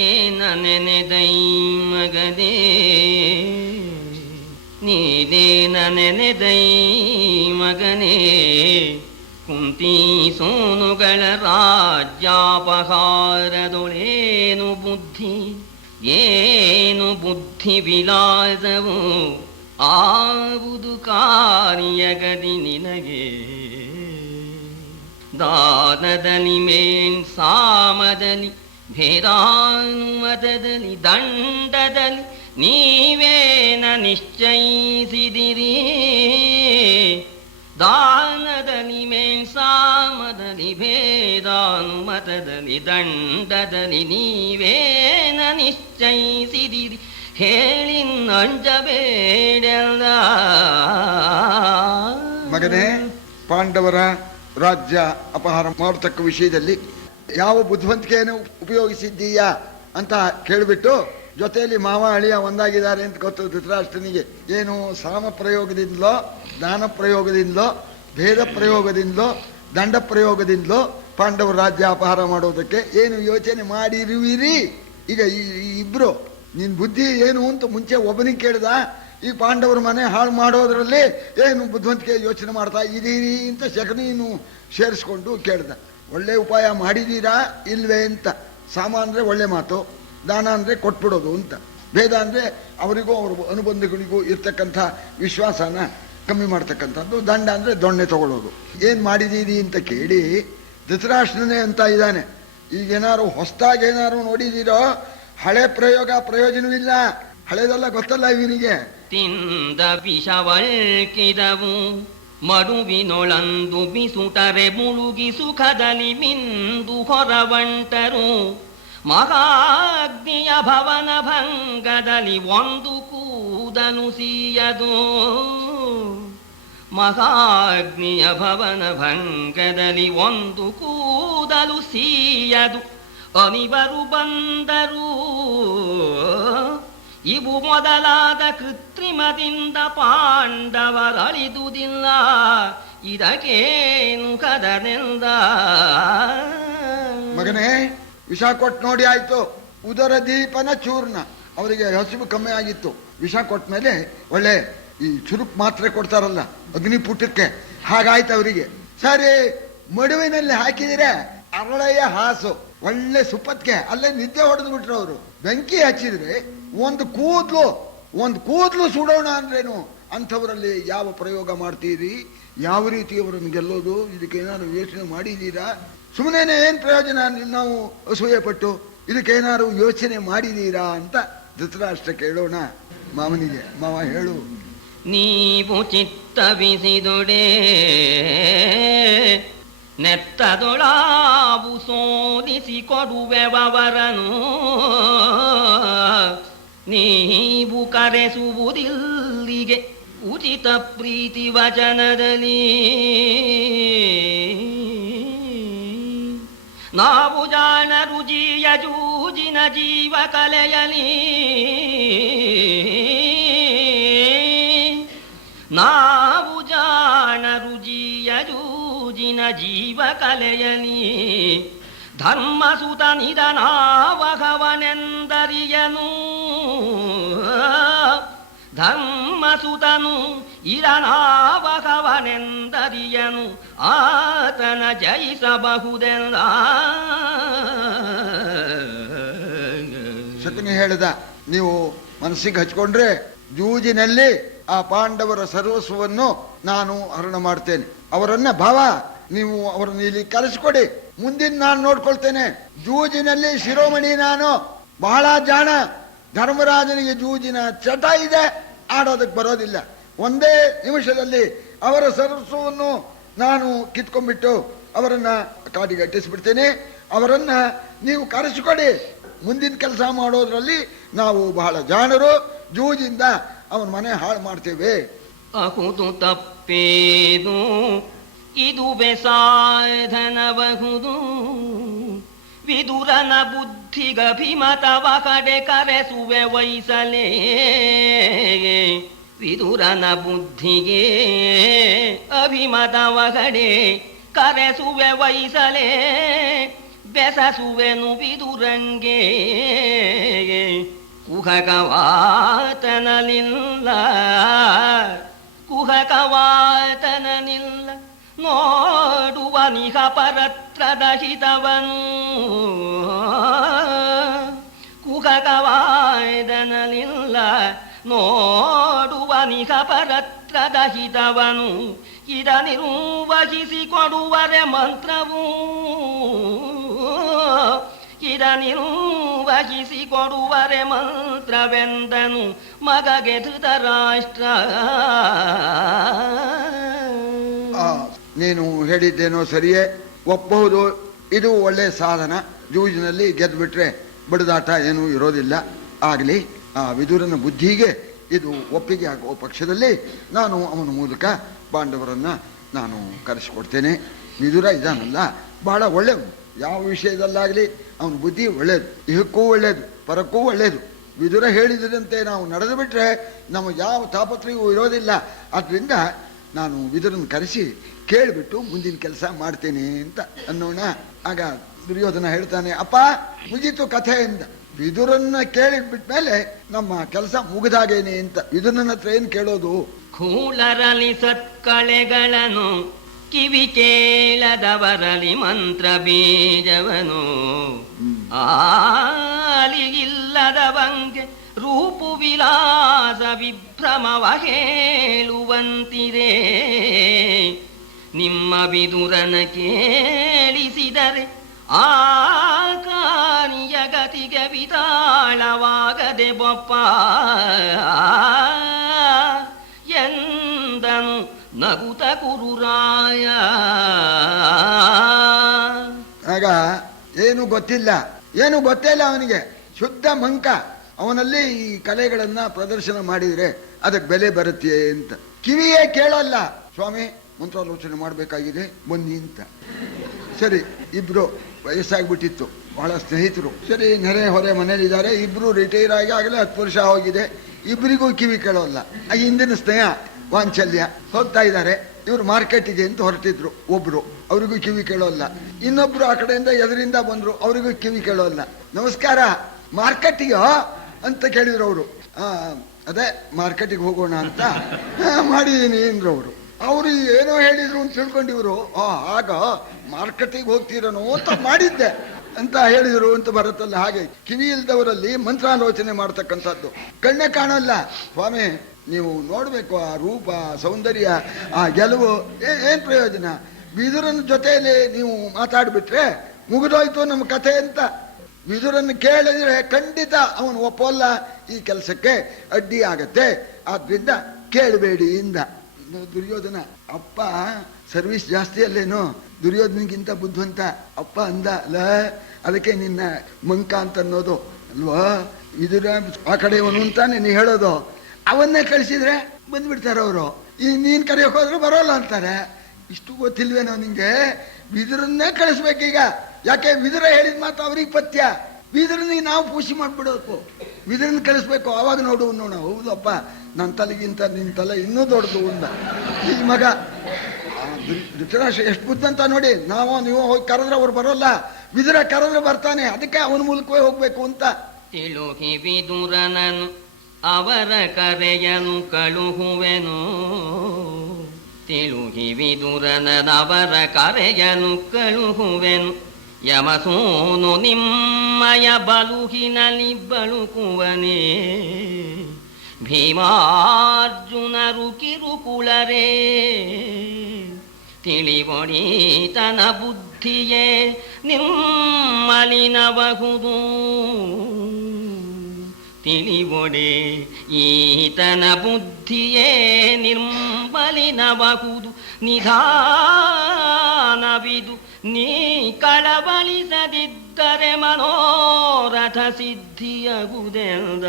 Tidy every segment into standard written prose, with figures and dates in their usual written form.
ಏನ ನೆನೆದೈ ಮಗನೇ ನೀನೇನ ನೆನೆದೈ ಮಗನೇ ಕುಂತಿ ಸೋನುಗಳ ರಾಜ್ಯಾಪಹಾರದೊಳೇನು ಬುದ್ಧಿ ಏನು ಬುದ್ಧಿ ವಿಲಾಸವು ಆವುದು ಕಾರ್ಯಗದಿ ನಿನಗೆ ದಾನದಲ್ಲಿ ಮೇನ್ ಸಾಮದಲ್ಲಿ ಭೇದಾನುಮತದಲ್ಲಿ ದಂಡದಲ್ಲಿ ನೀವೇನ ನಿಶ್ಚಯಿಸಿದಿರಿ ದಾನದಲ್ಲಿ ಮೇನ್ ಸಾಮದಲ್ಲಿ ಭೇದಾನುಮತದಲ್ಲಿ ದಂಡದಲ್ಲಿ ನೀವೇನ ನಿಶ್ಚಯಿಸಿದಿರಿ ಹೇಳಿ ನಂಜಬೇಡಲ್ಲ. ಮಗನೇ, ಪಾಂಡವರ ರಾಜ್ಯ ಅಪಹಾರ ಮಾಡತಕ್ಕ ವಿಷಯದಲ್ಲಿ ಯಾವ ಬುದ್ಧಿವಂತಿಕೆಯನ್ನು ಉಪಯೋಗಿಸಿದ್ದೀಯಾ ಅಂತ ಕೇಳಿಬಿಟ್ಟು ಜೊತೆಯಲ್ಲಿ ಮಾವ ಅಳಿಯ ಒಂದಾಗಿದ್ದಾರೆ ಅಂತ ಗೊತ್ತು ಧೃತರಾಷ್ಟ್ರನಿಗೆ. ಏನು ಸಾಮ ಪ್ರಯೋಗದಿಂದಲೋ ಜ್ಞಾನ ಪ್ರಯೋಗದಿಂದಲೋ ಭೇದ ಪ್ರಯೋಗದಿಂದಲೋ ದಂಡ ಪ್ರಯೋಗದಿಂದಲೋ ಪಾಂಡವರ ರಾಜ್ಯ ಅಪಹಾರ ಮಾಡೋದಕ್ಕೆ ಏನು ಯೋಚನೆ ಮಾಡಿರುವಿರಿ? ಈಗ ಇಬ್ರು ನಿನ್ ಬುದ್ಧಿ ಏನು ಅಂತ ಮುಂಚೆ ಒಬ್ಬನಿಗೆ ಕೇಳ್ದ, ಈ ಪಾಂಡವರ ಮನೆ ಹಾಳು ಮಾಡೋದ್ರಲ್ಲಿ ಏನು ಬುದ್ಧಿವಂತಿಕೆ ಯೋಚನೆ ಮಾಡ್ತಾ ಇದೀರಿ ಅಂತ ಶಕುನಿಯನ್ನು ಸೇರಿಸ್ಕೊಂಡು ಕೇಳ್ದ. ಒಳ್ಳೆ ಉಪಾಯ ಮಾಡಿದೀರಾ ಇಲ್ವೇ ಅಂತ. ಸಾಮ ಅಂದರೆ ಒಳ್ಳೆ ಮಾತು, ದಾನ ಅಂದರೆ ಕೊಟ್ಬಿಡೋದು ಅಂತ, ಭೇದ ಅಂದರೆ ಅವರಿಗೂ ಅವ್ರ ಅನುಬಂಧಗಳಿಗೂ ಇರ್ತಕ್ಕಂಥ ವಿಶ್ವಾಸನ ಕಮ್ಮಿ ಮಾಡ್ತಕ್ಕಂಥದ್ದು, ದಂಡ ಅಂದರೆ ದೊಣ್ಣೆ ತಗೊಳ್ಳೋದು. ಏನು ಮಾಡಿದೀರಿ ಅಂತ ಕೇಳಿ ಧೃತರಾಷ್ಟ್ರನೇ ಅಂತ ಇದ್ದಾನೆ. ಈಗೇನಾದ್ರು ಹೊಸದಾಗಿ ಏನಾದ್ರು ನೋಡಿದೀರೋ? ಹಳೆ ಪ್ರಯೋಜನವಿಲ್ಲ, ಹಳೆದೆಲ್ಲ ಗೊತ್ತಲ್ಲ ಇವನಿಗೆ. ತಿಂದ ವಿಷವಳ್ಕಿದವು ಮಡುವಿನೊಳಂದು ಬಿಸುಟರೆ ಮುಳುಗಿ ಸುಖದಲ್ಲಿ ಮಿಂದು ಹೊರವಂಟರು ಮಹಾಗ್ನಿಯ ಭವನ ಭಂಗದಲ್ಲಿ ಒಂದು ಕೂದಲು ಸೀಯದು ಮಹಾಗ್ನಿಯ ಭವನ ಭಂಗದಲ್ಲಿ ಒಂದು ಕೂದಲು ಸೀಯದು ಅನಿವರು ಬಂದರು ಇವು ಮೊದಲಾದ ಕೃತ್ರಿಮದಿಂದ ಪಾಂಡವರಳಿದುದಿಲ್ಲ ಇದಕ್ಕೇನು ಕದನೆಂದ. ಮಗನೇ, ವಿಷ ಕೊಟ್ಟು ನೋಡಿ ಆಯ್ತು. ಉದರ ದೀಪನ ಚೂರ್ಣ, ಅವರಿಗೆ ಹಸಿವು ಕಮ್ಮಿ ಆಗಿತ್ತು. ವಿಷ ಕೊಟ್ಟ ಮೇಲೆ ಒಳ್ಳೆ ಈ ಚುರುಕ್ ಮಾತ್ರೆ ಕೊಡ್ತಾರಲ್ಲ ಅಗ್ನಿಪುಟಕ್ಕೆ, ಹಾಗಾಯ್ತು ಅವರಿಗೆ. ಸರಿ, ಮಡುವಿನಲ್ಲಿ ಹಾಕಿದರೆ ಅರಳೆಯ ಹಾಸು ಒಳ್ಳೆ ಸುಪ್ಪತ್ಗೆ ಅಲ್ಲೇ ನಿದ್ದೆ ಹೊಡೆದು ಬಿಟ್ರು ಅವರು. ಬೆಂಕಿ ಹಚ್ಚಿದ್ರೆ ಒಂದು ಕೂದಲು ಸುಡೋಣ ಅಂದ್ರೇನು? ಅಂಥವರಲ್ಲಿ ಯಾವ ಪ್ರಯೋಗ ಮಾಡ್ತೀರಿ? ಯಾವ ರೀತಿ ಅವರನ್ನು ಗೆಲ್ಲೋದು? ಇದಕ್ಕೇನಾದ್ರು ಯೋಚನೆ ಮಾಡಿದ್ದೀರಾ? ಸುಮ್ಮನೆ ಏನು ಪ್ರಯೋಜನ? ನಾವು ಅಸೂಯೆ ಪಟ್ಟು ಇದಕ್ಕೇನಾದ್ರು ಯೋಚನೆ ಮಾಡಿದ್ದೀರಾ ಅಂತ ಧೃತರಾಷ್ಟ್ರ ಕೇಳೋಣ ಮಾವನಿಗೆ. ಮಾವ ಹೇಳು. ನೀವು ಚಿತ್ತವಿಸಿದೊಡೆ ನೆತ್ತದೊಳಾವು ಸೋಲಿಸಿ ಕೊಡುವೆವರನು ನೀವು ಕರೆಸುವುದಿಲ್ಲಿಗೆ ಉಚಿತ ಪ್ರೀತಿ ವಚನದಲ್ಲಿ ನಾವು ಜಾಣರು ಜಿಯ ಜೂಜಿನ ಜೀವ ಕಲೆಯಲಿ ನಾವು ಜಾಣರು ಜಿಯ ಜೂಜಿನ ಜೀವ ಕಲೆಯಲಿ ಧರ್ಮಸುತ ನಿಧನಾವಹವನೆಂದರಿಯನು ಧರ್ಮಸುತನು ಇರನಾವಹವನೆಂದರಿಯನು ಆತನ ಜಯಿಸಬಹುದೆಲ್ಲ. ಶಕುನಿ ಹೇಳಿದ, ನೀವು ಮನಸ್ಸಿಗೆ ಹಚ್ಕೊಂಡ್ರೆ ಜೂಜಿನಲ್ಲಿ ಆ ಪಾಂಡವರ ಸರ್ವಸ್ವವನ್ನು ನಾನು ಹರಣ ಮಾಡ್ತೇನೆ. ಅವರನ್ನ ಭಾವ ನೀವು ಅವರನ್ನು ಇಲ್ಲಿ ಕರೆಸಿಕೊಡಿ, ಮುಂದಿನ ನಾನು ನೋಡ್ಕೊಳ್ತೇನೆ. ಜೂಜಿನಲ್ಲಿ ಶಿರೋಮಣಿ ನಾನು, ಬಹಳ ಜಾಣ. ಧರ್ಮರಾಜನಿಗೆ ಜೂಜಿನ ಚಟ ಇದೆ, ಆಡೋದಕ್ಕೆ ಬರೋದಿಲ್ಲ. ಒಂದೇ ನಿಮಿಷದಲ್ಲಿ ಅವರ ಸರ್ವಸ್ವವನ್ನು ನಾನು ಕಿತ್ಕೊಂಡ್ಬಿಟ್ಟು ಅವರನ್ನ ಕಾಡಿಗೆ ಅಟ್ಟಿಸ್ಬಿಡ್ತೇನೆ. ಅವರನ್ನ ನೀವು ಕರೆಸಿಕೊಡಿ, ಮುಂದಿನ ಕೆಲಸ ಮಾಡೋದ್ರಲ್ಲಿ ನಾವು ಬಹಳ ಜಾಣರು. ಜೂಜಿಂದ ಅವನ ಮನೆ ಹಾಳು ಮಾಡ್ತೇವೆ. ಅಹುದು ತಪ್ಪೇನು ಇದು ಬೆಸಾಧನಬಹುದು ವಿದುರನ ಬುದ್ಧಿಗಭಿಮತವ ಕಡೆ ಕರೆಸುವೆ ವೈಸಲೇ ವಿದುರನ ಬುದ್ಧಿಗೆ ಅಭಿಮತವ ಕಡೆ ಕರೆಸುವೆ ವೈಸಲೇ ಬೆಸಸುವೆನು ವಿದುರಂಗೆ ಕುಹಕವಾತನಲಿಲ್ಲ ಕುಹಕವಾತನನಿಲ್ಲ ನೋಡುವ ನಿಹ ಪರತ್ರದ ಹಿತವನು ಕುಹಕವಾದನಲಿಲ್ಲ ನೋಡುವ ನಿಹ ಪರತ್ರದ ಹಿತವನು ಇದ ನಿರ್ವಹಿಸಿಕೊಡುವರೆ ಮಂತ್ರವು ಇದ ನಿರ್ವಹಿಸಿಕೊಡುವರೆ ಮಂತ್ರವೆಂದನು ಮಗಗೆ ಧೃತರಾಷ್ಟ್ರ. ನೀನು ಹೇಳಿದ್ದೇನೋ ಸರಿಯೇ, ಒಪ್ಪಬಹುದು. ಇದು ಒಳ್ಳೆ ಸಾಧನ. ಜೂಜಿನಲ್ಲಿ ಗೆದ್ದುಬಿಟ್ರೆ ಬಡಿದಾಟ ಏನೂ ಇರೋದಿಲ್ಲ. ಆಗಲಿ, ಆ ವಿದುರನ ಬುದ್ಧಿಗೆ ಇದು ಒಪ್ಪಿಗೆ ಆಗುವ ಪಕ್ಷದಲ್ಲಿ ನಾನು ಅವನ ಮೂಲಕ ಪಾಂಡವರನ್ನ ನಾನು ಕರೆಸಿಕೊಡ್ತೇನೆ. ವಿದುರ ಇದಾನಲ್ಲ, ಬಹಳ ಒಳ್ಳೆಯವನು. ಯಾವ ವಿಷಯದಲ್ಲಾಗಲಿ ಅವನ ಬುದ್ಧಿ ಒಳ್ಳೆಯದು, ಇಹಕ್ಕೂ ಒಳ್ಳೆಯದು, ಪರಕ್ಕೂ ಒಳ್ಳೆಯದು. ವಿದುರ ಹೇಳಿದಂತೆ ನಾವು ನಡೆದು ಬಿಟ್ರೆ ನಮಗೆ ಯಾವ ತಾಪತ್ರೆಯೂ ಇರೋದಿಲ್ಲ. ಆದ್ದರಿಂದ ನಾನು ವಿದುರನ್ನು ಕರೆಸಿ ಕೇಳಿಬಿಟ್ಟು ಮುಂದಿನ ಕೆಲಸ ಮಾಡ್ತೇನೆ ಅಂತ ಅನ್ನೋಣ. ಆಗ ದುರ್ಯೋಧನ ಹೇಳ್ತಾನೆ, ಅಪ್ಪ ಮುಗೀತು ಕಥೆಯಿಂದ. ವಿದುರನ್ನ ಕೇಳಿಬಿಟ್ಮೇಲೆ ನಮ್ಮ ಕೆಲಸ ಮುಗಿದಾಗೇನೆ ಅಂತ. ವಿದುರನ ಹತ್ರ ಏನು ಕೇಳೋದು? ಕೂಳರಲಿ ಸತ್ಕಳೆಗಳನ್ನು ಕಿವಿ ಕೇಳದವರಲಿ ಮಂತ್ರ ಬೀಜವನು ಆಲಿಗಿಲ್ಲದವಂಗೆ ರೂಪು ವಿಲಾಸ ವಿಭ್ರಮವ ಹೇಳುವಂತಿದೆ. ನಿಮ್ಮ ವಿದುರನ ಕೇಳಿಸಿದರೆ ಆ ಕಾರ್ಯ ಗತಿಗೆ ವಿತಾಳವಾಗದೆ ಬೊಪ್ಪ ಎಂದನು ನಗುತ ಕುರುರಾಯ. ಆಗ ಏನು ಗೊತ್ತಿಲ್ಲ, ಏನು ಗೊತ್ತೇ ಇಲ್ಲ ಅವನಿಗೆ. ಶುದ್ಧ ಮಂಕ. ಅವನಲ್ಲಿ ಈ ಕಲೆಗಳನ್ನ ಪ್ರದರ್ಶನ ಮಾಡಿದ್ರೆ ಅದಕ್ಕೆ ಬೆಲೆ ಬರುತ್ತೆ ಅಂತ. ಕಿವಿಯೇ ಕೇಳಲ್ಲ. ಸ್ವಾಮಿ ಮಂತ್ರಾಲೋಚನೆ ಮಾಡಬೇಕಾಗಿದೆ ಬನ್ನಿ ಅಂತ. ಸರಿ, ಇಬ್ರು ವಯಸ್ಸಾಗ್ಬಿಟ್ಟಿತ್ತು, ಬಹಳ ಸ್ನೇಹಿತರು. ಸರಿ, ನೆರೆ ಹೊರೆ ಮನೇಲಿದ್ದಾರೆ. ಇಬ್ರು ರಿಟೈರ್ ಆಗಿ ಆಗಲೇ 10 ವರ್ಷ ಹೋಗಿದೆ. ಇಬ್ಬರಿಗೂ ಕಿವಿ ಕೇಳೋಲ್ಲ. ಆ ಹಿಂದಿನ ಸ್ನೇಹ ವಾಂಚಲ್ಯ. ಹೋಗ್ತಾ ಇದ್ದಾರೆ. ಇವರು ಮಾರ್ಕೆಟಿಗೆ ಅಂತ ಹೊರಟಿದ್ರು. ಒಬ್ರು, ಅವ್ರಿಗೂ ಕಿವಿ ಕೇಳೋಲ್ಲ. ಇನ್ನೊಬ್ರು ಆ ಕಡೆಯಿಂದ ಎದುರಿಂದ ಬಂದ್ರು, ಅವ್ರಿಗೂ ಕಿವಿ ಕೇಳೋಲ್ಲ. ನಮಸ್ಕಾರ, ಮಾರ್ಕೆಟಿಗೆ ಅಂತ ಕೇಳಿದ್ರು ಅವರು. ಅದೇ ಮಾರ್ಕೆಟಿಗೆ ಹೋಗೋಣ ಅಂತ ಮಾಡಿದೀನಿ ಅಂದ್ರು ಅವರು. ಅವರು ಏನೋ ಹೇಳಿದ್ರು ಅಂತ ತಿಳ್ಕೊಂಡಿವ್ರು. ಆಗ ಮಾರ್ಕೆಟಿಗೆ ಹೋಗ್ತೀರನೋ ಅಂತ ಮಾಡಿದ್ದೆ ಅಂತ ಹೇಳಿದ್ರು ಅಂತ ಬರುತ್ತಲ್ಲ. ಹಾಗೆ ಕಿವಿ ಇಲ್ದವರಲ್ಲಿ ಮಂತ್ರಾಲೋಚನೆ ಮಾಡ್ತಕ್ಕಂಥದ್ದು. ಕಣ್ಣೇ ಕಾಣಲ್ಲ. ಸ್ವಾಮಿ ನೀವು ನೋಡ್ಬೇಕು, ಆ ರೂಪ, ಸೌಂದರ್ಯ, ಆ ಗೆಲುವು. ಏನ್ ಪ್ರಯೋಜನ? ವಿದುರನ ಜೊತೆಯಲ್ಲಿ ನೀವು ಮಾತಾಡ್ಬಿಟ್ರೆ ಮುಗಿದೋಯ್ತು ನಮ್ಮ ಕಥೆ ಅಂತ. ವಿದುರನ್ನು ಕೇಳಿದ್ರೆ ಖಂಡಿತ ಅವನು ಒಪ್ಪಲ್ಲ, ಈ ಕೆಲಸಕ್ಕೆ ಅಡ್ಡಿ ಆಗತ್ತೆ. ಆದ್ರಿಂದ ಕೇಳಬೇಡಿ ಇಂದ. ದುರ್ಯೋಧನ ಅಪ್ಪ ಸರ್ವಿಸ್ ಜಾಸ್ತಿ ಅಲ್ಲೇನೋ, ದುರ್ಯೋಧನಿಗಿಂತ ಬುದ್ಧಿವಂತ ಅಪ್ಪ ಅಂದ ಅಲ್ಲ. ಅದಕ್ಕೆ ನಿನ್ನ ಮಂಕ ಅಂತ ಅನ್ನೋದು ಅಲ್ವಾ. ವಿದುರ ಆ ಕಡೆಯವನು ಅಂತಾನೆ ನೀ ಹೇಳೋದು. ಅವನ್ನೇ ಕಳಿಸಿದ್ರೆ ಬಂದ್ಬಿಡ್ತಾರೆ ಅವರು. ಈ ನೀನ್ ಕರೆಯೋಕೆ ಹೋದ್ರೆ ಬರೋಲ್ಲ ಅಂತಾರೆ. ಇಷ್ಟು ಗೊತ್ತಿಲ್ವೇನೋ ನಿಂಗೆ? ವಿದುರನ್ನೇ ಕಳಿಸ್ಬೇಕೀಗ. ಯಾಕೆ? ವಿದುರ ಹೇಳಿದ ಮಾತು ಅವ್ರಿಗೆ ಪಥ್ಯ. ವಿದುರನಿಗೆ ನಾವು ಪೂಜೆ ಮಾಡ್ಬಿಡೋಕು. ವಿದುರನ್ನ ಕಳಿಸ್ಬೇಕು. ಆವಾಗ ನೋಡು ಹೌದಪ್ಪ, ನನ್ನ ತಲೆಗಿಂತ ನಿನ್ನ ತಲೆ ಇನ್ನೂ ದೊಡ್ಡದು ಅಂದ ಈ ಮಗ. ಧೃತರಾಷ್ಟ್ರ ಎಷ್ಟು ಬುದ್ಧ ಅಂತ ನೋಡಿ. ನೀವು ಹೋಗಿ ಕರೆದ್ರೆ ಅವ್ರು ಬರೋಲ್ಲ. ವಿದುರ ಕರೆದ್ರೆ ಬರ್ತಾನೆ. ಅದಕ್ಕೆ ಅವನ ಮೂಲಕವೇ ಹೋಗ್ಬೇಕು ಅಂತ. ತಿಳುಹಿ ವಿದುರನನು ಅವರ ಕರೆಯನು ಕಳುಹುವೆನು. ತಿಳುಹಿ ವಿದುರನವರ ಕರೆಯನು ಕಳುಹುವೆನು. ಯಮಸೂನು ನಿಮ್ಮಯ ಬಲುಹಿನಲಿ ಬಳುಕುವನೇ. ಭೀಮಾರ್ಜುನರು ಕಿರುಕುಳರೇ ತಿಳಿವೊಡೀತನ ಬುದ್ಧಿಯೇ ನಿರ್ಮಲಿನಬಹುದು. ತಿಳಿವೊಡೆ ಈತನ ಬುದ್ಧಿಯೇ ನಿರ್ಮಲಿನಬಹುದು. ನಿಧಾನವಿದು ನೀ ಕಳವಳಿಸದಿದ್ದರೆ ಮನೋರಥ ಸಿದ್ಧಿಯಗುದೆಂದ.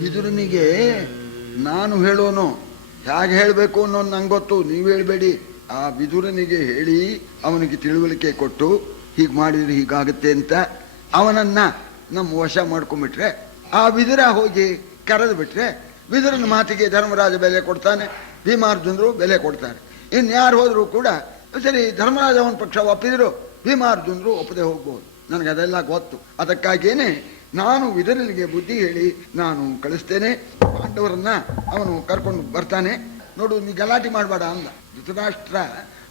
ವಿದುರನಿಗೆ ನಾನು ಹೇಳೋನು ಹೇಗೆ ಹೇಳಬೇಕು ಅನ್ನೋದು ನಂಗೆ ಗೊತ್ತು, ನೀವು ಹೇಳ್ಬೇಡಿ. ಆ ವಿದುರನಿಗೆ ಹೇಳಿ ಅವನಿಗೆ ತಿಳುವಳಿಕೆ ಕೊಟ್ಟು ಹೀಗೆ ಮಾಡಿದ್ರೆ ಹೀಗಾಗುತ್ತೆ ಅಂತ ಅವನನ್ನ ನಮ್ಮ ವಶ ಮಾಡ್ಕೊಂಡ್ಬಿಟ್ರೆ, ಆ ವಿದುರ ಹೋಗಿ ಕರೆದು ಬಿಟ್ರೆ ವಿದುರನ ಮಾತಿಗೆ ಧರ್ಮರಾಜ ಬೆಲೆ ಕೊಡ್ತಾನೆ, ಭೀಮಾರ್ಜುನರು ಬೆಲೆ ಕೊಡ್ತಾರೆ. ಇನ್ಯಾರು ಹೋದರೂ ಕೂಡ ಸರಿ, ಧರ್ಮರಾಜ ಅವನ ಪಕ್ಷ ಒಪ್ಪಿದ್ರು, ಭೀಮಾರ್ಜುನರು ಒಪ್ಪದೆ ಹೋಗ್ಬೋದು. ನನಗೆ ಅದೆಲ್ಲ ಗೊತ್ತು. ಅದಕ್ಕಾಗಿಯೇ ನಾನು ವಿದುರನಿಗೆ ಬುದ್ಧಿ ಹೇಳಿ ನಾನು ಕಳಿಸ್ತೇನೆ. ಪಾಂಡವರನ್ನ ಅವನು ಕರ್ಕೊಂಡು ಬರ್ತಾನೆ. ನೋಡು, ನೀ ಗಲಾಟೆ ಮಾಡಬೇಡ ಅಂದ. ಧೃತರಾಷ್ಟ್ರ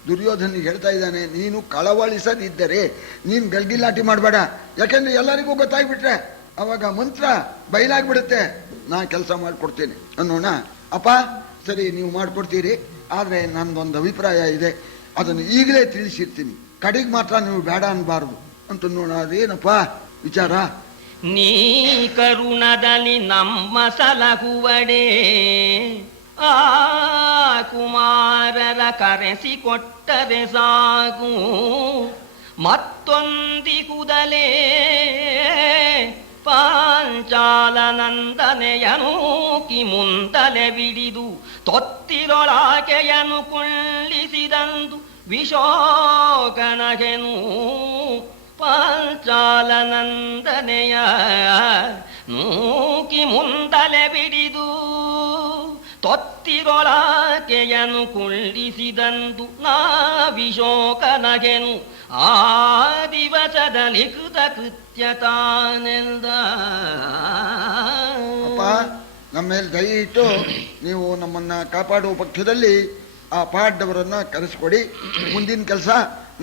ದುರ್ಯೋಧನಿಗೆ ಹೇಳ್ತಾ ಇದ್ದಾನೆ, ನೀನು ಕಳವಳಿಸದಿದ್ದರೆ ನೀನು ಗಲ್ಗಿಲಾಟಿ ಮಾಡಬೇಡ, ಯಾಕೆಂದ್ರೆ ಎಲ್ಲರಿಗೂ ಗೊತ್ತಾಗ್ಬಿಟ್ರೆ ಅವಾಗ ಮಂತ್ರ ಬಯಲಾಗ್ಬಿಡುತ್ತೆ. ನಾ ಕೆಲಸ ಮಾಡಿಕೊಡ್ತೇನೆ ಅನ್ನೋಣ. ಅಪ್ಪ ಸರಿ, ನೀವು ಮಾಡಿಕೊಡ್ತೀರಿ, ಆದರೆ ನನ್ನದೊಂದು ಅಭಿಪ್ರಾಯ ಇದೆ, ಅದನ್ನು ಈಗಲೇ ತಿಳಿಸಿರ್ತೀನಿ, ಕಡೆಗೆ ಮಾತ್ರ ನೀವು ಬೇಡ ಅನ್ಬಾರ್ದು ಅಂತ ನೋಡ. ಅದೇನಪ್ಪ ವಿಚಾರ? ನೀ ಕರುಣದಲ್ಲಿ ನಮ್ಮ ಸಲಹುವಡೆ, ಆ ಕುಮಾರರ ಕರೆಸಿಕೊಟ್ಟರೆ ಸಾಕು, ಮತ್ತೊಂದಿಗುದಲೇ ಪಾಂಚಾಲ ನಂದನೆಯನು ಕಿ ಮುಂದಲೆ ಬಿಡಿದು ತೊತ್ತಿರೊಳಾಕೆಯನು ಕೊಳ್ಳಿಸಿದಂದು ವಿಶೋಕನಗೆನು. ಪಾಂಚಾಲ ನಂದನೆಯ ನೂಕಿ ಮುಂದಲೆ ಬಿಡಿದು ತೊತ್ತಿರೊಳಾಕೆಯನು ಕೊಳ್ಳಿಸಿದಂದು ನಾ ವಿಶೋಕನಗೆನು. ಆ ದಿವಸದಲ್ಲಿ ಕೃತ ಕೃತ್ಯ ತಾನೆಂದ. ಅಪ್ಪ, ನಮ್ಮ ಮೇಲೆ ದಯ ಇಟ್ಟು ನೀವು ನಮ್ಮನ್ನ ಕಾಪಾಡುವ ಪಕ್ಷದಲ್ಲಿ ಆ ಪಾಂಡವರನ್ನ ಕರೆಸಿಕೊಡಿ. ಮುಂದಿನ ಕೆಲಸ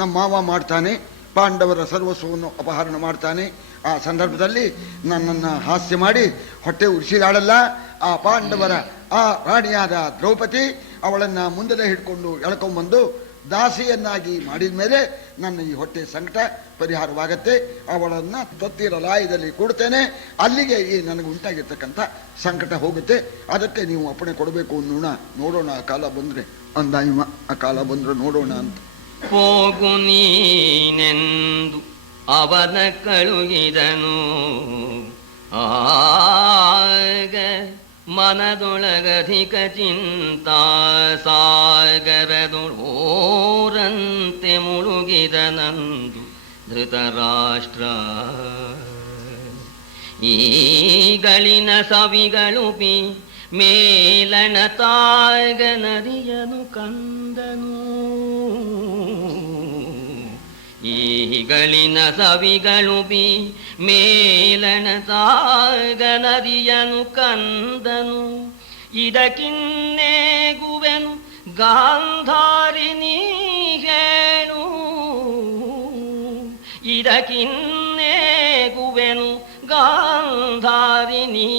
ನಮ್ಮ ಮಾವ ಮಾಡ್ತಾನೆ, ಪಾಂಡವರ ಸರ್ವಸ್ವವನ್ನು ಅಪಹರಣ ಮಾಡ್ತಾನೆ. ಆ ಸಂದರ್ಭದಲ್ಲಿ ನನ್ನನ್ನು ಹಾಸ್ಯ ಮಾಡಿ ಹೊಟ್ಟೆ ಉರಿಸಿದಾಳಲ್ಲ ಆ ಪಾಂಡವರ ಆ ರಾಣಿಯಾದ ದ್ರೌಪದಿ, ಅವಳನ್ನ ಮುಂದೆ ಹಿಡ್ಕೊಂಡು ಎಳ್ಕೊಂಡ್ಬಂದು ದಾಸಿಯನ್ನಾಗಿ ಮಾಡಿದ ಮೇಲೆ ನನ್ನ ಈ ಹೊಟ್ಟೆ ಸಂಕಟ ಪರಿಹಾರವಾಗತ್ತೆ. ಅವಳನ್ನ ತೊತ್ತಿರಲಾಯದಲ್ಲಿ ಕೊಡ್ತೇನೆ, ಅಲ್ಲಿಗೆ ಈ ನನಗೆ ಉಂಟಾಗಿರ್ತಕ್ಕಂಥ ಸಂಕಟ ಹೋಗುತ್ತೆ. ಅದಕ್ಕೆ ನೀವು ಅಪ್ಪಣೆ ಕೊಡಬೇಕು ಅನ್ನೋಣ. ನೋಡೋಣ, ಆ ಕಾಲ ಬಂದ್ರೆ ಅಂದ ಇವ. ಆ ಕಾಲ ಬಂದ್ರೆ ನೋಡೋಣ ಅಂತ. ಹೋಗು ನೀನೆಂದು ಅವನ ಕಳುಹಿದನು, ಆಗ ಮನದೊಳಗಧಿಕ ಚಿಂತಾ ಸಾಗರದೊಳೋರಂತೆ ಮುಳುಗಿದನಂದು ಧೃತರಾಷ್ಟ್ರ. ಈಗಳಿನ ಸವಿಗಳುಪಿ ಮೇಲಣ ತಾಗ ನದಿಯನು ಕಂದನು. ಈಗಳಿನ ಸವಿಗಳುಪಿ ಮೇಲಣ ತಾಗ ನದಿಯನು ಕಂದನು. ಇದಕ್ಕಿನ್ನೇಗುವೆನು ಗಾಂಧಾರಿನಿ ಹೇಳು, ಇದಕ್ಕಿನ್ನೇಗುವೆನು ಗಾಂಧಾರಿನಿ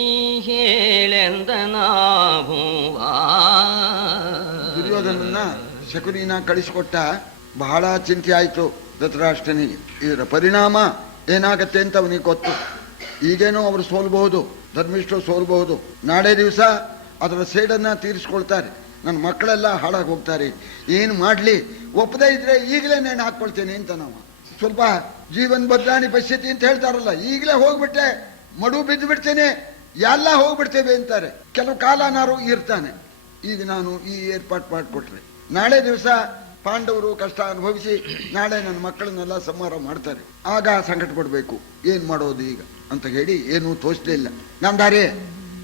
ಹೇಳೆಂದನ ಭೂವಾ. ದುರ್ಯೋಧನನ್ನ ಶಕುನಿನ ಕಳಿಸಿಕೊಟ್ಟ. ಬಹಳ ಚಿಂತೆ ಆಯಿತು ಧೃತರಾಷ್ಟ್ರನಿಗೆ. ಇದರ ಪರಿಣಾಮ ಏನಾಗತ್ತೆ ಅಂತ ಅವನಿಗೆ ಗೊತ್ತು. ಈಗೇನೋ ಅವರು ಸೋಲ್ಬಹುದು, ಧರ್ಮಿಷ್ಠರು ಸೋಲ್ಬಹುದು, ನಾಳೆ ದಿವಸ ಅದರ ಸೇಡನ್ನ ತೀರಿಸ್ಕೊಳ್ತಾರೆ, ನನ್ನ ಮಕ್ಕಳೆಲ್ಲ ಹಾಳಾಗಿ ಹೋಗ್ತಾರೆ. ಏನು ಮಾಡಲಿ, ಒಪ್ಪದೇ ಇದ್ರೆ ಈಗಲೇ ನೇಣು ಹಾಕ್ಕೊಳ್ತೇನೆ ಅಂತ ನಾವು. ಸ್ವಲ್ಪ ಜೀವನ್ ಭದ್ರಾಣಿ ಪಶ್ಯತಿ ಅಂತ ಹೇಳ್ತಾರಲ್ಲ, ಈಗಲೇ ಹೋಗ್ಬಿಟ್ಟೆ ಮಡು ಬಿದ್ದು ಬಿಡ್ತೇನೆ, ಎಲ್ಲ ಹೋಗ್ಬಿಡ್ತೇವೆ ಅಂತಾರೆ. ಕೆಲವು ಕಾಲನಾರು ಇರ್ತಾನೆ. ಈಗ ನಾನು ಈ ಏರ್ಪಾಟ್ ಮಾಡಿಕೊಟ್ರೆ ನಾಳೆ ದಿವಸ ಪಾಂಡವರು ಕಷ್ಟ ಅನುಭವಿಸಿ ನಾಳೆ ನನ್ನ ಮಕ್ಕಳನ್ನೆಲ್ಲ ಸಂಹಾರ ಮಾಡ್ತಾರೆ. ಆಗ ಸಂಕಟ ಪಡಬೇಕು, ಏನ್ ಮಾಡೋದು ಈಗ ಅಂತ ಹೇಳಿ ಏನೂ ತೋಚಲಿಲ್ಲ. ನಂದಾರೆ,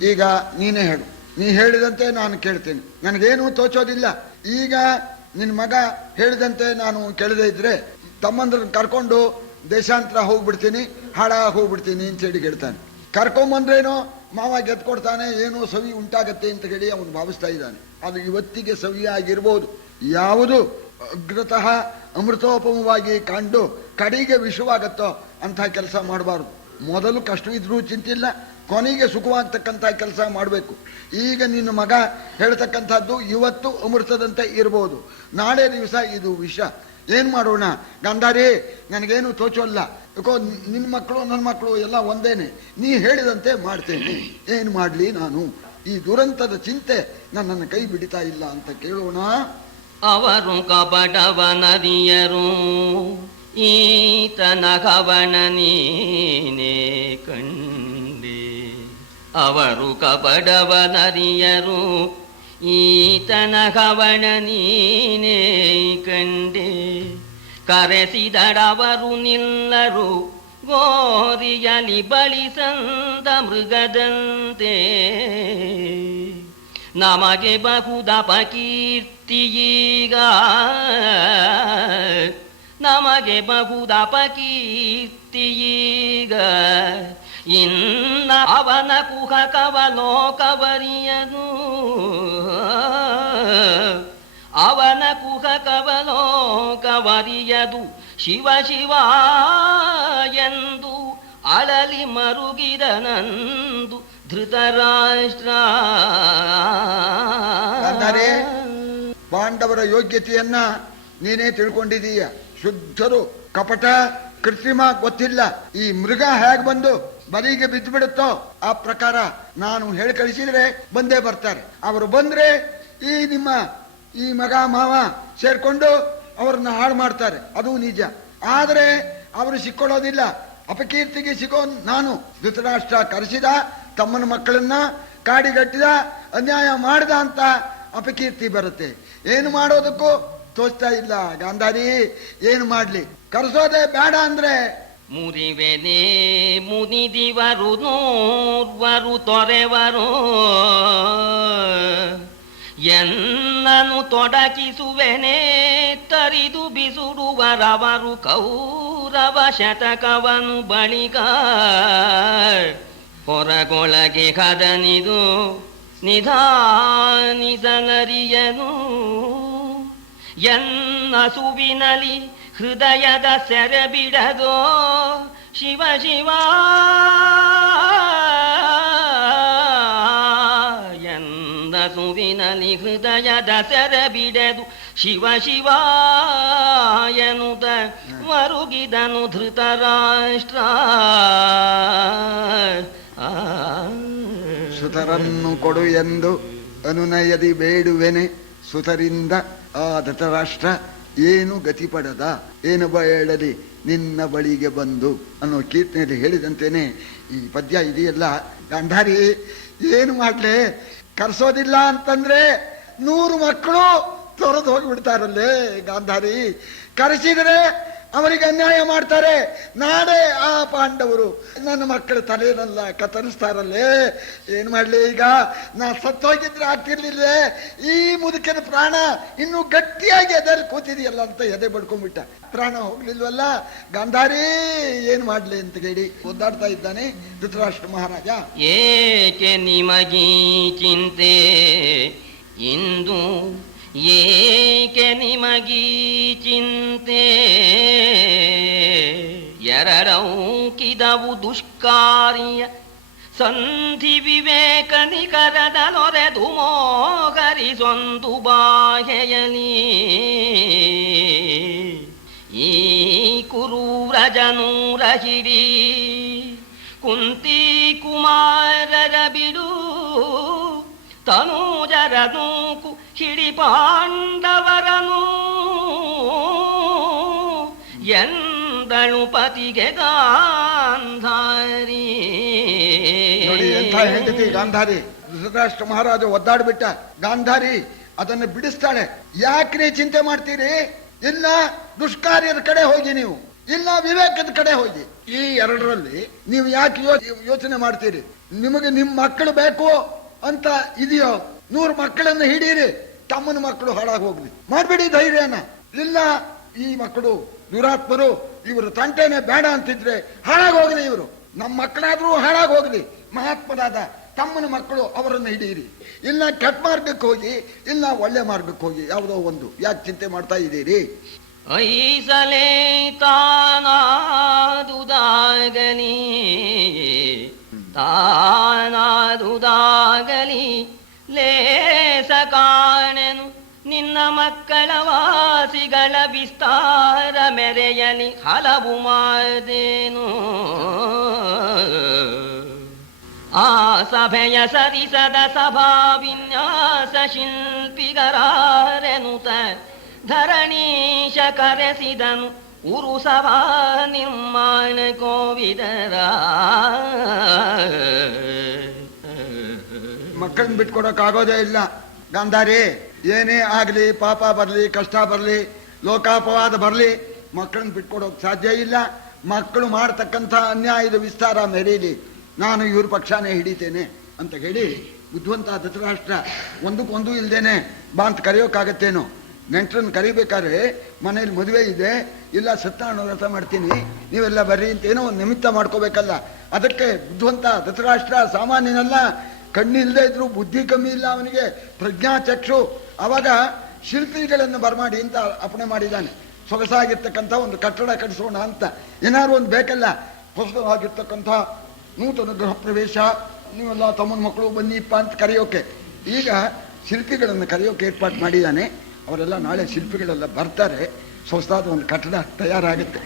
ಈಗ ನೀನೇ ಹೇಳು, ನೀ ಹೇಳಿದಂತೆ ನಾನು ಕೇಳ್ತೇನೆ, ನನಗೇನೂ ತೋಚೋದಿಲ್ಲ. ಈಗ ನಿನ್ನ ಮಗ ಹೇಳಿದಂತೆ ನಾನು ಕೇಳದೇ ಇದ್ರೆ ತಮ್ಮಂದ್ರನ್ನ ಕರ್ಕೊಂಡು ದೇಶಾಂತರ ಹೋಗ್ಬಿಡ್ತೀನಿ, ಹಾಳಾಗಿ ಹೋಗ್ಬಿಡ್ತೀನಿ ಅಂತ ಹೇಳಿ ಹೇಳ್ತಾನೆ. ಕರ್ಕೊಂಬಂದ್ರೇನೋ ಮಾವ ಗೆದ್ಕೊಡ್ತಾನೆ, ಏನೋ ಸವಿ ಉಂಟಾಗತ್ತೆ ಅಂತ ಹೇಳಿ ಅವನು ಭಾವಿಸ್ತಾ ಇದ್ದಾನೆ. ಅದು ಇವತ್ತಿಗೆ ಸವಿಯಾಗಿರ್ಬೋದು. ಯಾವುದು ಅಗ್ರತಃ ಅಮೃತೋಪಮವಾಗಿ ಕಂಡು ಕಡೆಗೆ ವಿಷವಾಗತ್ತೋ ಅಂಥ ಕೆಲಸ ಮಾಡಬಾರ್ದು. ಮೊದಲು ಕಷ್ಟವಿದ್ರೂ ಚಿಂತಿಲ್ಲ, ಕೊನೆಗೆ ಸುಖವಾಗ್ತಕ್ಕಂಥ ಕೆಲಸ ಮಾಡಬೇಕು. ಈಗ ನಿನ್ನ ಮಗ ಹೇಳ್ತಕ್ಕಂಥದ್ದು ಇವತ್ತು ಅಮೃತದಂತೆ ಇರ್ಬೋದು, ನಾಳೆ ದಿವಸ ಇದು ವಿಷ. ಏನ್ ಮಾಡೋಣ ಗಂಧಾರಿ, ನನಗೇನು ತೋಚೋಲ್ಲ. ಯಾಕೋ ನಿನ್ನ ಮಕ್ಕಳು ನನ್ನ ಮಕ್ಕಳು ಎಲ್ಲ ಒಂದೇನೆ, ನೀ ಹೇಳಿದಂತೆ ಮಾಡ್ತೇನೆ, ಏನು ಮಾಡಲಿ ನಾನು? ಈ ದುರಂತದ ಚಿಂತೆ ನನ್ನನ್ನು ಕೈ ಬಿಡಿತಾ ಇಲ್ಲ ಅಂತ ಕೇಳೋಣ. ಅವರು ಕಪಟವನದಿಯರು ಈತನ ಕವನ ನೀನೇ ಕಂಡೆ. ಅವರು ಕಪಟವನದಿಯರು ಈತನ ಕವನ ನೀನೇ ಕಂಡೆ. ಕರೆಸಿದಡವರು ನಿಲ್ಲರು ಗೋರಿಯಲಿ ಬಳಿಸಂದ ಮೃಗದಂತೆ. ನಮಗೆ ಬಹುದಪಕೀರ್ತಿಯೀಗ, ನಮಗೆ ಬಹುದಪಕೀರ್ತಿಯೀಗ. ಇನ್ನ ಅವನ ಕುಹಕವಲೋಕವರಿಯದು, ಅವನ ಕುಹಕವಲೋಕವರಿಯದು. ಶಿವ ಶಿವ ಎಂದು ಅಳಲಿ ಮರುಗಿದನಂದು ಧೃತರಾಷ್ಟ್ರ. ಅಂದರೆ ಪಾಂಡವರ ಯೋಗ್ಯತೆಯನ್ನ ನೀನೇ ತಿಳ್ಕೊಂಡಿದೀಯ. ಶುದ್ಧರು, ಕಪಟ, ಕೃತ್ರಿಮ ಗೊತ್ತಿಲ್ಲ. ಈ ಮೃಗ ಹೇಗೆ ಬಂದು ಬಲಿಗೆ ಬಿದ್ದು ಬಿಡುತ್ತೋ ಆ ಪ್ರಕಾರ ನಾನು ಹೇಳಿ ಕಳಿಸಿದ್ರೆ ಬಂದೇ ಬರ್ತಾರೆ. ಅವರು ಬಂದ್ರೆ ಈ ನಿಮ್ಮ ಈ ಮಗ ಮಾವ ಸೇರ್ಕೊಂಡು ಅವ್ರನ್ನ ಹಾಳು ಮಾಡ್ತಾರೆ, ಅದು ನಿಜ. ಆದರೆ ಅವರು ಸಿಕ್ಕೊಳ್ಳೋದಿಲ್ಲ. ಅಪಕೀರ್ತಿಗೆ ಸಿಗೋ ನಾನು. ಧೃತರಾಷ್ಟ್ರ ಕರೆಸಿದ, ತಮ್ಮನ ಮಕ್ಕಳನ್ನ ಕಾಡಿಗಟ್ಟಿದ, ಅನ್ಯಾಯ ಮಾಡಿದ ಅಂತ ಅಪಕೀರ್ತಿ ಬರುತ್ತೆ. ಏನು ಮಾಡೋದಕ್ಕೂ ತೋಚ್ತಾ ಇಲ್ಲ. ಗಾಂಧಾರಿ ಏನು ಮಾಡ್ಲಿ? ಕರೆಸೋದೇ ಬೇಡ ಅಂದ್ರೆ ಮುರಿವೆನೆ ಮುನಿದಿವರು ನೂರ್ವರು ತೊರೆವರು, ಎನ್ನನು ತೊಡಕಿಸುವೆನೆ ತರಿದು ಬಿಸುಡುವರವರು. ಕೌರವ ಶತಕವನು ಬಳಿಕ ಹೊರಗೊಳಗೆ ಕದನಿದು ನಿಧಾನಿಸಲರಿಯನು. ಎನ್ನ ಸುವಿನಲಿ ಹೃದಯದ ಸೆರೆ ಬಿಡದೋ ಶಿವ ಶಿವ. ಎನ್ನ ಸುವಿನಲಿ ಹೃದಯದ ಸೆರೆ ಬಿಡದು ಶಿವ ಶಿವ ಎನ್ನುತ್ತ ಮರುಗಿದನು ಧೃತರಾಷ್ಟ್ರ. ಸುತರನ್ನು ಕೊಡು ಎಂದು ಅನುನಯದಿ ಬೇಡುವೆನೆ ಸುತರಿಂದ. ಆ ಧೃತರಾಷ್ಟ್ರ ಏನು ಗತಿಪಡದ, ಏನು ಬೇಡಲಿ ನಿನ್ನ ಬಳಿಗೆ ಬಂದು ಅನ್ನೋ ಕೀರ್ತನೆಯಲ್ಲಿ ಹೇಳಿದಂತೇನೆ ಈ ಪದ್ಯ ಇದೆಯಲ್ಲ. ಗಾಂಧಾರಿ ಏನು ಮಾಡ್ಲೆ? ಕರ್ಸೋದಿಲ್ಲ ಅಂತಂದ್ರೆ 100 ಮಕ್ಕಳು ತೊರೆದು ಹೋಗಿಬಿಡ್ತಾರಲ್ಲೇ ಗಾಂಧಾರಿ. ಕರೆಸಿದರೆ ಅವರಿಗೆ ಅನ್ಯಾಯ ಮಾಡ್ತಾರೆ. ನಾಳೆ ಆ ಪಾಂಡವರು ನನ್ನ ಮಕ್ಕಳ ತಲೆಯನ್ನೆಲ್ಲ ಕತ್ತರಿಸ್ತಾರಲ್ಲೇ. ಏನ್ ಮಾಡ್ಲಿ? ಈಗ ನಾ ಸತ್ತೋಗಿದ್ರೆ ಆಗ್ತಿರ್ಲಿಲ್ಲ. ಈ ಮುದುಕನ ಪ್ರಾಣ ಇನ್ನು ಗಟ್ಟಿಯಾಗಿ ಎದೆಲ್ಲಿ ಕೂತಿದೆಯಲ್ಲ ಅಂತ ಎದೆ ಬಡ್ಕೊಂಡ್ಬಿಟ್ಟ. ಪ್ರಾಣ ಹೋಗ್ಲಿಲ್ವಲ್ಲ. ಗಾಂಧಾರಿ ಏನ್ ಮಾಡ್ಲಿ ಅಂತ ಹೇಳಿ ಒದ್ದಾಡ್ತಾ ಇದ್ದಾನೆ ಧೃತರಾಷ್ಟ್ರ ಮಹಾರಾಜ. ಏಕೆ ನಿಮಗೀ ಚಿಂತೆ ಇಂದು, ಏಕೆ ನಿಮಗೀ ಚಿಂತೆ? ಎರಡೌಕಿದವು ದುಷ್ಕಾರ್ಯ ಸಂಧಿ ವಿವೇಕ ನಿಕರದ ನೊರೆದು ಮೋಗರಿಸೊಂದು ಬಾಹೆಯಲಿ. ಈ ಕುರೂರಜನೂರ ಹಿಡಿ ಕುಂತಿ ಕುಮಾರರ ಬಿಡು, ತನೂಜರ ನೂಕು ಹಿಡಿ ಪಾಂಡವರನು. ಎಂದಳು ಪತಿಗೆ ಗಾಂಧಾರಿ. ನೋಡಿ ಎಂಥ ಹೆಂಡತಿ ಗಾಂಧಾರಿ. ಧೃತರಾಷ್ಟ್ರ ಮಹಾರಾಜ ಒದ್ದಾಡ್ಬಿಟ್ಟ. ಗಾಂಧಾರಿ ಅದನ್ನು ಬಿಡಿಸ್ತಾಳೆ. ಯಾಕ್ರಿ ಚಿಂತೆ ಮಾಡ್ತೀರಿ? ಇಲ್ಲ ದುಷ್ಕಾರ್ಯದ ಕಡೆ ಹೋಗಿ ನೀವು, ಇಲ್ಲ ವಿವೇಕದ ಕಡೆ ಹೋಗಿ. ಈ ಎರಡರಲ್ಲಿ ನೀವು ಯಾಕೆ ಯೋಚನೆ ಮಾಡ್ತೀರಿ? ನಿಮಗೆ ನಿಮ್ಮ ಮಕ್ಕಳು ಬೇಕು ಅಂತ ಇದೆಯೋ 100 ಮಕ್ಕಳನ್ನು ಹಿಡೀರಿ. ತಮ್ಮನ ಮಕ್ಕಳು ಹಾಳಾಗಿ ಹೋಗ್ಲಿ, ಮಾಡ್ಬಿಡಿ ಧೈರ್ಯನ. ಇಲ್ಲ ಈ ಮಕ್ಕಳು ದುರಾತ್ಮರು, ಇವರು ತಂಟೆನೆ ಬೇಡ ಅಂತಿದ್ರೆ ಹಾಳಾಗಿ ಹೋಗ್ಲಿ. ಇವರು ನಮ್ಮ ಮಕ್ಕಳಾದ್ರೂ ಹಾಳಾಗಿ ಹೋಗ್ಲಿ. ಮಹಾತ್ಮರಾದ ತಮ್ಮನ ಮಕ್ಕಳು, ಅವರನ್ನು ಹಿಡೀರಿ. ಇಲ್ಲ ಕೆಟ್ಟ ಮಾರ್ಗಕ್ಕೆ ಹೋಗಿ, ಇಲ್ಲ ಒಳ್ಳೆ ಮಾರ್ಗಕ್ಕೆ ಹೋಗಿ, ಯಾವುದೋ ಒಂದು. ಯಾಕೆ ಚಿಂತೆ ಮಾಡ್ತಾ ಇದ್ದೀರಿ? ಐಸಲೇ ತಾನಾದುದಾಗಲಿ, ತಾನಾದುದಾಗಲಿ ಲೇಸ ಕಾಣೆನು ನಿನ್ನ ಮಕ್ಕಳ ವಾಸಿಗಳ ವಿಸ್ತಾರ ಮೆರೆಯಲಿ ಹಲವು ಮಾದೇನು. ಆ ಸಭೆಯ ಸರಿಸದ ಸಭಾ ವಿನ್ಯಾಸ ಶಿಲ್ಪಿಗರಾರೆನುತ ಧರಣೀಶ ಕರೆಸಿದನು ಉರು ಸಭಾ ನಿರ್ಮಾಣ ಕೋವಿದರ. ಮಕ್ಕಳನ್ನ ಬಿಟ್ಕೊಡಕ್ಕಾಗೋದೇ ಇಲ್ಲ ಗಾಂಧಾರಿ. ಏನೇ ಆಗ್ಲಿ, ಪಾಪ ಬರ್ಲಿ, ಕಷ್ಟ ಬರ್ಲಿ, ಲೋಕಾಪವಾದ ಬರ್ಲಿ, ಮಕ್ಕಳನ್ನ ಬಿಟ್ಕೊಡೋಕ್ ಸಾಧ್ಯ ಇಲ್ಲ. ಮಕ್ಕಳು ಮಾಡತಕ್ಕಂಥ ಅನ್ಯಾಯದ ವಿಸ್ತಾರ ಮೆರೀಲಿ, ನಾನು ಇವ್ರ ಪಕ್ಷನೇ ಹಿಡಿತೇನೆ ಅಂತ ಹೇಳಿ ಬುದ್ಧಿವಂತ ಧೃತರಾಷ್ಟ್ರ ಒಂದಕ್ಕೊಂದು ಇಲ್ದೇನೆ ಬಾ ಅಂತ ಕರೆಯೋಕ್ಕಾಗತ್ತೇನೋ? ನೆಂಟ್ರನ್ನ ಕರಿಬೇಕಾದ್ರೆ ಮನೇಲಿ ಮದುವೆ ಇದೆ, ಇಲ್ಲ ಸತ್ಯನಾರಾಯಣ ವ್ರತ ಮಾಡ್ತೀನಿ, ನೀವೆಲ್ಲ ಬರ್ರಿ ಅಂತ ಏನೋ ಒಂದು ನಿಮಿತ್ತ ಮಾಡ್ಕೋಬೇಕಲ್ಲ. ಅದಕ್ಕೆ ಬುದ್ಧಿವಂತ ಧೃತರಾಷ್ಟ್ರ ಸಾಮಾನ್ಯನಲ್ಲ, ಕಣ್ಣಿಲ್ಲದೆ ಇದ್ರು ಬುದ್ಧಿ ಕಮ್ಮಿ ಇಲ್ಲ ಅವನಿಗೆ, ಪ್ರಜ್ಞಾಚಕ್ಷು. ಅವಾಗ ಶಿಲ್ಪಿಗಳನ್ನು ಬರಮಾಡಿ ಅಂತ ಅಪ್ಪಣೆ ಮಾಡಿದ್ದಾನೆ. ಸೊಗಸಾಗಿರ್ತಕ್ಕಂಥ ಒಂದು ಕಟ್ಟಡ ಕಟ್ಟಿಸೋಣ ಅಂತ. ಏನಾದ್ರು ಒಂದು ಬೇಕಲ್ಲ, ಹೊಸದಾಗಿರ್ತಕ್ಕಂಥ ನೂತನ ಗೃಹ ಪ್ರವೇಶ, ನೀವೆಲ್ಲ ತಮ್ಮನ ಮಕ್ಕಳು ಬನ್ನಿಪ್ಪ ಅಂತ ಕರೆಯೋಕೆ. ಈಗ ಶಿಲ್ಪಿಗಳನ್ನು ಕರೆಯೋಕೆ ಏರ್ಪಾటు ಮಾಡಿದ್ದಾನೆ. ಅವರೆಲ್ಲ ನಾಳೆ ಶಿಲ್ಪಿಗಳೆಲ್ಲ ಬರ್ತಾರೆ, ಹೊಸದಾದ ಒಂದು ಕಟ್ಟಡ ತಯಾರಾಗುತ್ತೆ.